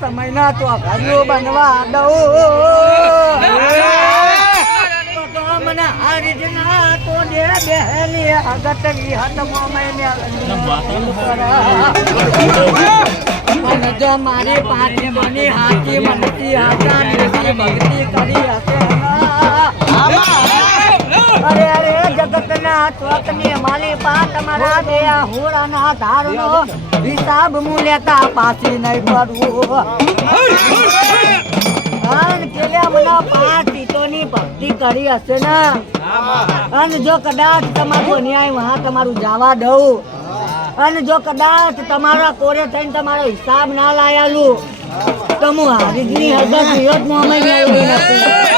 સમયના તો ઘર્યું બનવા દઉં મને આ રીતના તો દે બેહની અગત વિહતમાં મને જો મારી પાંચ મની હાથી મનતી હાથાની ભક્તિ કરી હશે અરે અરે જગતના ચોકની માલી પા તમારા દયા હોળાના ધારનો હિસાબ હું લેતા પાછી નહીં પડવું પેલા મને 5 ટીટોની ભક્તિ કરી હશે ને અને જો કદાચ તમારું અન્યાય વહાં તમારું જવા દઉં અને જો કદાચ તમારા કોરે થઈને તમારો હિસાબ ના લાયાલું તો હું હારીજની હરગત વિરોધમાં અમે મેળવી નથી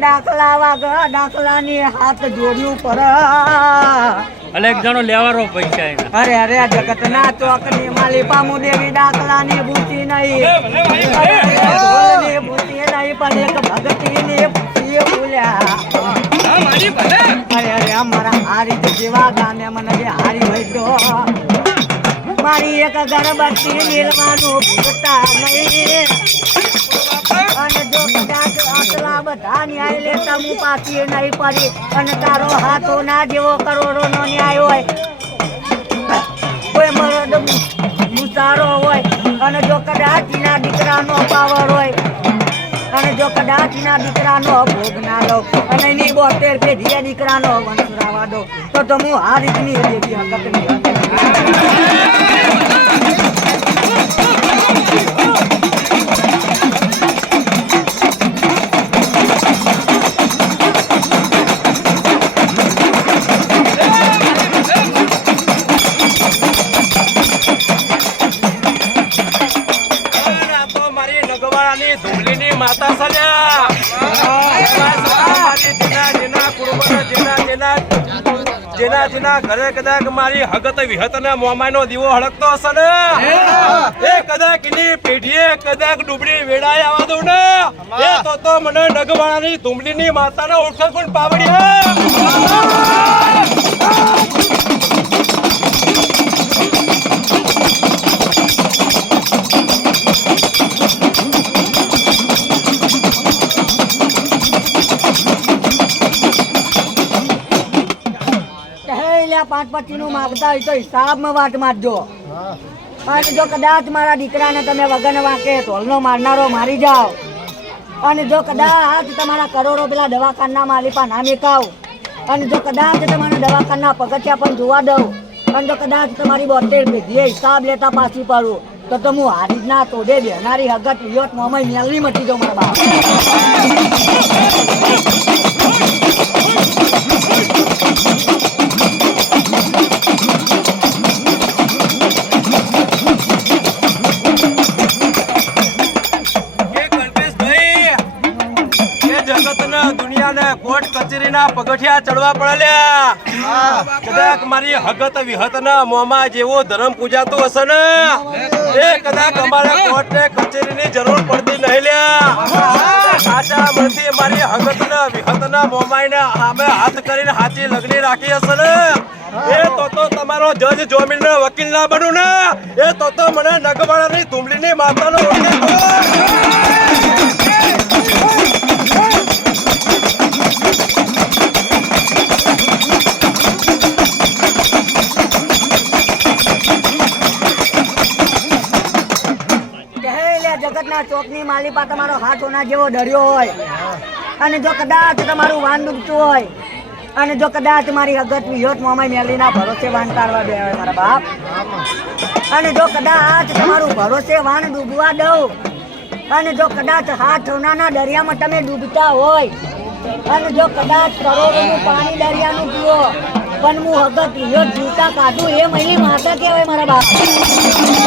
દાખલા વાગા દાખલાની હાથ જોડ્યું પર અલે એક જણો લેવારો પૈસા અરે અરે જગતના ચોકની માલી પામુ દેવી દાખલાની બુટી નહીં બુટી નહીં પણ એક ભગતીની બુટી ભૂલ્યા અરે અરે અમારા હારી જેવા ગામે મને જે હારી હોય મારી એક ગરબતી નીલવાનું ભૂલતા નહીં અને જો કદાચ આટલા બધા ન્યાય લેતા હું પાછી નહીં પડી અને તારો હાથો ના જેવો કરોડો નો ન્યાય હોય કોઈ મરદ મુસારો હોય અને જો કદાચ ના દીકરાનો પાવર હોય અને જો કદાચ ના દીકરાનો ભોગ ના લો અને એની 72 પેઢીએ દીકરાનો વંશરાવા દો તો હું આ રીતની દેવી હકતની માતા સલ્યા જેના ઘરે કદાચ મારી હગત વિહત ને મોમાનો દીવો હળકતો હશે ને એ કદાચ એની પેઢીએ કદાચ ડૂબડી વેડાય આવવા દઉં ને એ તો મને નગવાળાની ધુમલીની માતાનો ઓળખ કોણ પાવડી પાંચ નું માગતા હોય તો હિસાબમાં વાત મારજો અને જો કદાચ મારા દીકરાને તમે વગર વાંકે તોલનો મારનારો મારી જાઓ અને જો કદાચ તમારા કરોડો પેલા દવાખાના માલિપા ના મેકાવ અને જો કદાચ તમારા દવાખાના પગથિયા પણ જોવા દઉં અને જો કદાચ તમારી 72 પેઢીએ હિસાબ લેતા પાછી પડું તો હું હારી જ ના તોડે બેનારી હગત વિયોત મોમાં મેલની મટી જાઉં મારા બાપ કોર્ટ કચેરીના પગથિયા ચડવા પડેલા કદાચ મારી હગત વિહત ના મોમાં જેવો ધર્મ પૂજાતો હશે ને એ કદાચ અમારે કોર્ટ ને કચેરીની જરૂર પડતી નહીં લ્યા સાચા મનથી મારી હગત ને વિહત ના મોમાઈને સામે હાથ કરીને હાચી લગની રાખી હશે ને એ તો તમારો જજ જોમીન ને વકીલ ના બનું ને એ તો મને નગવાળાની ધુમલીની માતાનો વકીલ જગતના ચોકની માલિપા તમારો હાથ હોના જેવો ડર્યો હોય અને જો કદાચ તમારું વાન ડૂબતું હોય અને જો કદાચ મારી હગત વિહોત મોમાઈ મેલીના ભરોસે વાન કાઢવા દે મારા બાપ અને જો કદાચ તમારું ભરોસે વાન ડૂબવા દઉં અને જો કદાચ હાથ હોનાના દરિયામાં તમે ડૂબતા હોય અને જો કદાચ કરોડોનું પાણી દરિયાનું પીવો પણ હું હગત વિહોત જીવતા કાઢું એ મહિની માતા કહેવાય મારા બાપ